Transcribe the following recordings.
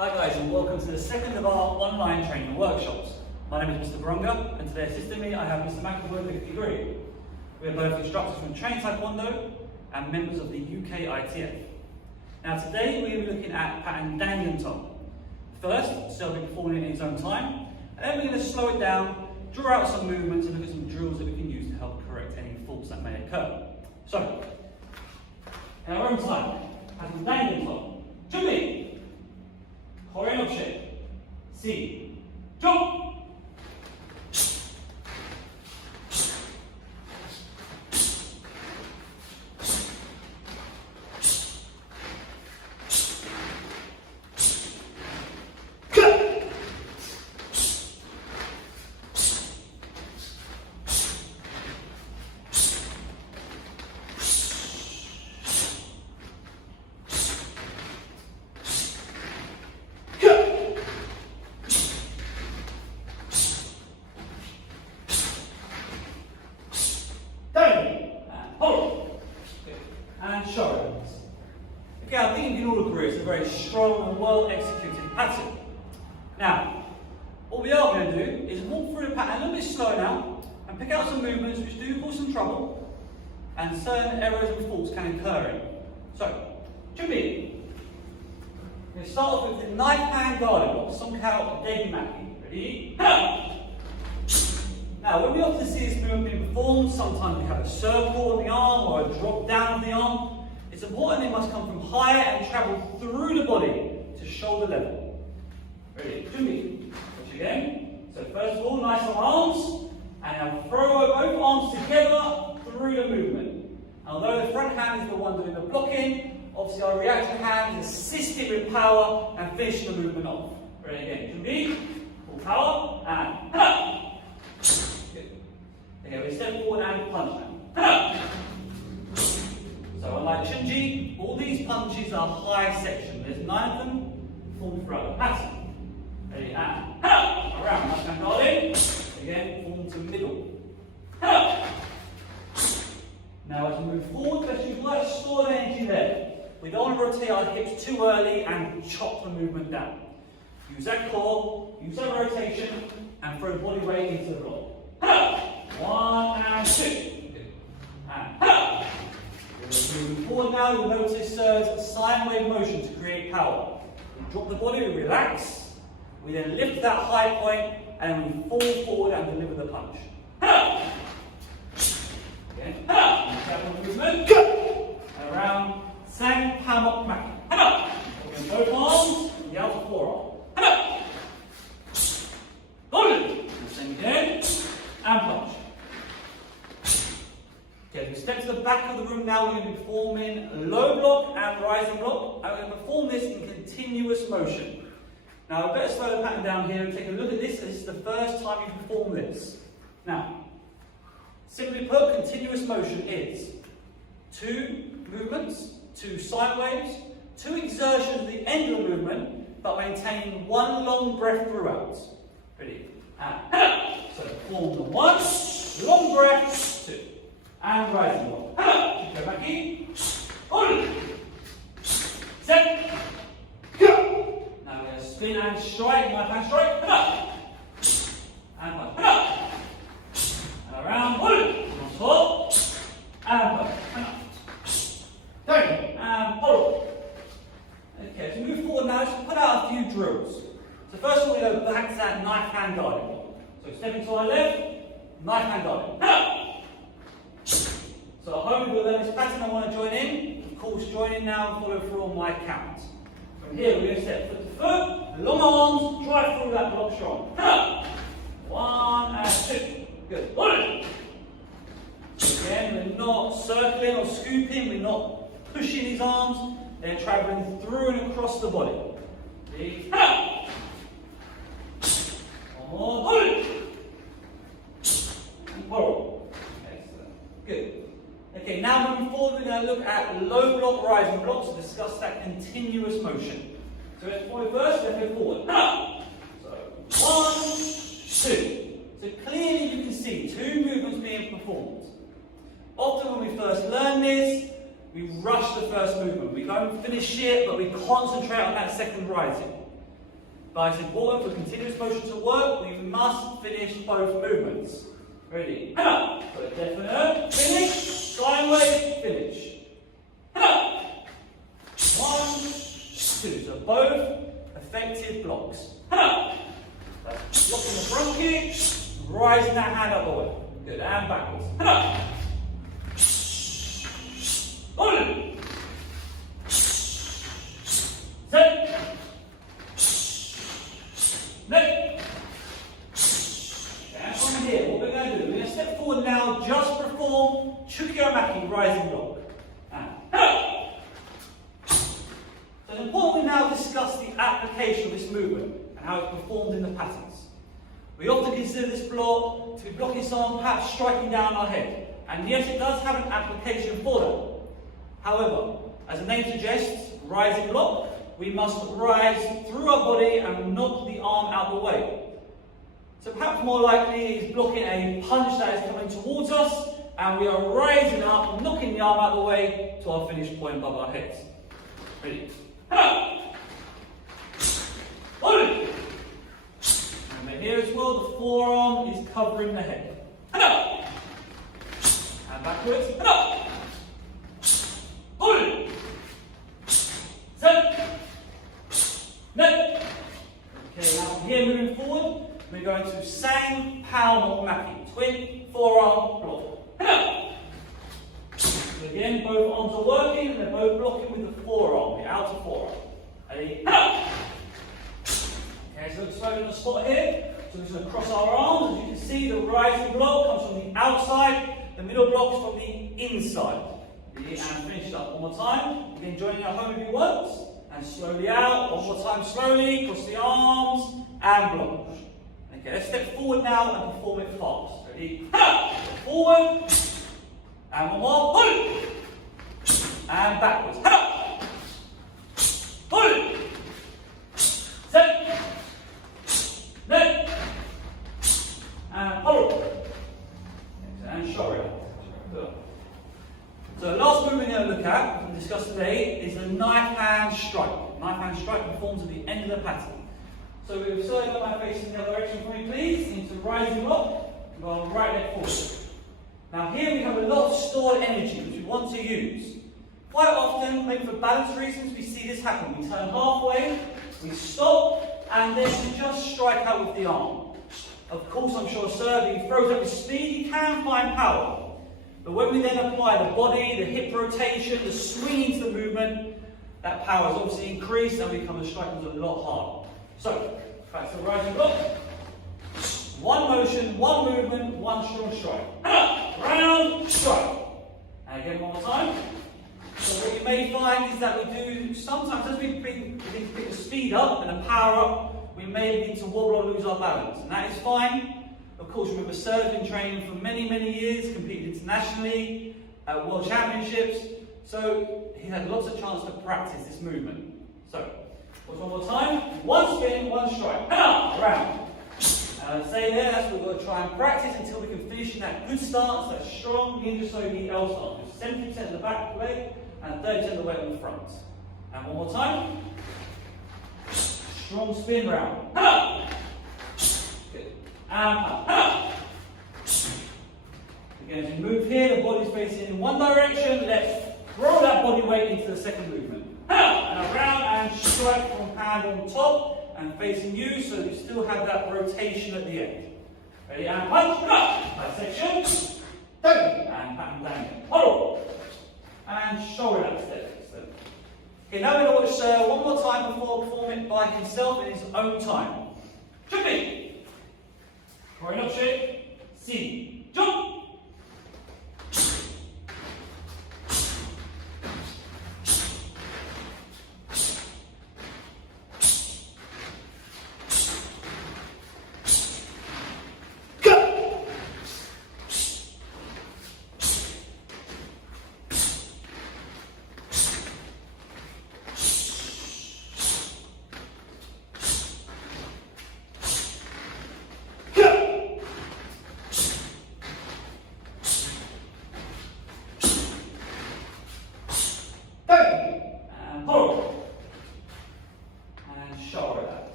Hi guys, and welcome to the second of our online training workshops. My name is Mr. Brunga, and today assisting me I have Mr. McAvoy with degree. We are both instructors from Train Taekwondo and members of the UK ITF. Now today we will be looking at pattern Dangan Tom. First, so we'll be performing it in his own time, and then we're going to slow it down, draw out some movements and look at some drills that we can use to help correct any faults that may occur. So, in our own time, pattern Dangan Tom. Jump! Korean shape. C. Jump! Shoulders. Okay, I think you can all agree it's a very strong and well executed pattern. Now, what we are going to do is walk through the pattern a little bit slower now and pick out some movements which do cause some trouble and certain errors and faults can occur in. So, Jumbi. We're going to start off with the knife hand guarded block, Songkao Degi Maki. Ready? Now, when we often see this movement being performed, sometimes we have a circle on the arm or a drop down of the arm. It's important it must come from higher and travel through the body to shoulder level. Ready? Jumbi. Watch again. So first of all, nice on arms, and now throw both arms together through the movement. And although the front hand is the one doing the blocking, obviously our reaction hand is assisting with power and finishing the movement off. Ready again? Jumbi. Full power and good. Okay, we step forward and punch now. So unlike Chunji, all these punches are high section. There's 9 of them formed throughout the pattern. Ready, and around, nice hand guarding. Again, form to middle. Now as we move forward, let's use light stored energy there. We don't want to rotate our hips too early and chop the movement down. Use that core, use that rotation, and throw body weight into the block. 1 and 2. And moving forward now, you'll notice sine wave motion to create power. We drop the body, we relax, we then lift that high point, and then we fall forward and deliver the punch. Again, capital movement, and around Sang Pamok Maki. Open both arms, the outer forearm. Same again, and punch. Okay, we step to the back of the room now. We're going to be performing low block and rising block. And we're going to perform this in continuous motion. Now, I better slow the pattern down here and take a look at this. This is the first time you perform this. Now, simply put, continuous motion is 2 movements, 2 sine waves, 2 exertions at the end of the movement, but maintaining 1 long breath throughout. Ready? And so form the 1, long breath, 2. And rising block. Go back in. Set. Go. Now we're going to spin and strike. Left hand strike. And punch. And around. On top. And punch. Down. And pull. Okay, so move forward now. Let's put out a few drills. So first of all, we go back to that knife hand guarding block. So stepping to our left, knife hand guarding. So I hope you'll learn this pattern. I want to join in. Of course, join in now and follow through on my count. From here, we're going to step foot to foot, long arms, drive through that block strong. 1 and 2. Good. Again, we're not circling or scooping, we're not pushing these arms, they're traveling through and across the body. Ready? One more. And pull. Excellent. Good. Okay, now moving forward, we're going to look at low block, rising block to discuss that continuous motion. So let's follow first, let's go forward. So 1, 2. So clearly you can see 2 movements being performed. Often when we first learn this, we rush the first movement. We don't finish it, but we concentrate on that second rising. But it's important for continuous motion to work, we must finish both movements. Ready? Head up. So a definite finish, sine wave, finish. Head up. 1, 2. So both effective blocks. Head up. That's blocking the front kick, rising that hand up the way. Good. And backwards. Head up. On. Set. Next. And from here, what we're going to do, we're going to step forward now, just perform Chukyo-maki rising block. And head up. So it's important we now discuss the application of this movement and how it's performed in the patterns. We often consider this block to be blocking someone, perhaps striking down our head. And yes, it does have an application for that. However, as the name suggests, rising block, we must rise through our body and knock the arm out the way. So perhaps more likely he's blocking a punch that is coming towards us, and we are rising up, knocking the arm out the way to our finish point above our heads. Ready? Up. Hold. And here as well, the forearm is covering the head. Up. And backwards. Up. Hold. Set. Next. Okay, now from here moving forward, we're going to Sang Pao Maki, twin forearm block. Up. So again, both arms are working and they're both blocking with the forearm, the outer forearm. Ready? Up. Okay, so let's slow on the spot here. So we're just going to cross our arms. As you can see, the rising block comes from the outside, the middle block is from the inside. Ready? And finish it up one more time. Again, joining at home if you want. And slowly out, one more time slowly, cross the arms, and block. Okay, let's step forward now and perform it fast. Ready? Step forward, and one more, pull, and backwards. Pull, set, next, and pull, and show it. So the last movement we're going to look at and discuss today is the knife hand strike. Knife hand strike performs at the end of the pattern. So we've slowly got my face in the other direction for me, please, into rising block, and go on right leg forward. Now here we have a lot of stored energy which we want to use. Quite often, maybe for balance reasons, we see this happen. We turn halfway, we stop, and then we just strike out with the arm. Of course, I'm sure Sir, if he throws up his speed, he can find power. But when we then apply the body, the hip rotation, the swing into the movement, that power is obviously increased and becomes striking a lot harder. So, back to the rising block. One motion, one movement, one strong strike. Round, strike. And again, one more time. So what you may find is that we do, sometimes as we pick the speed up and the power up, we may begin to wobble or lose our balance. And that is fine. Of course, remember, Sir's been training for many, many years, competed internationally, at World Championships, so he had lots of chance to practice this movement. So, one more time, one spin, one strike, round. And stay there, that's what we're going to try and practice until we can finish in that good stance, that strong Ninja Sogi L stance. 70% of the back leg and 30% of the weight on the front. And one more time, strong spin round. Good. And up. Again, as you move here, the body's facing in one direction. Let's throw that body weight into the second movement. And around and strike from hand on top and facing you, so you still have that rotation at the end. Ready? And punch. Dissection. And pattern down. Hold. And shoulder out step. Okay, now we're going to watch Sir one more time before performing it by himself in his own time. Jumping. Korinuchi, C, jump! Go!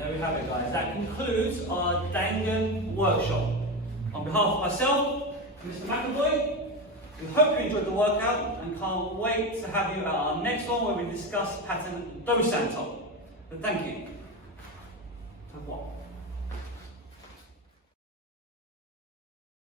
There we have it, guys. That concludes our Dangan workshop. On behalf of myself, Mr. McAvoy, we hope you enjoyed the workout and can't wait to have you at our next one where we discuss pattern Do Santo. But thank you. Au revoir.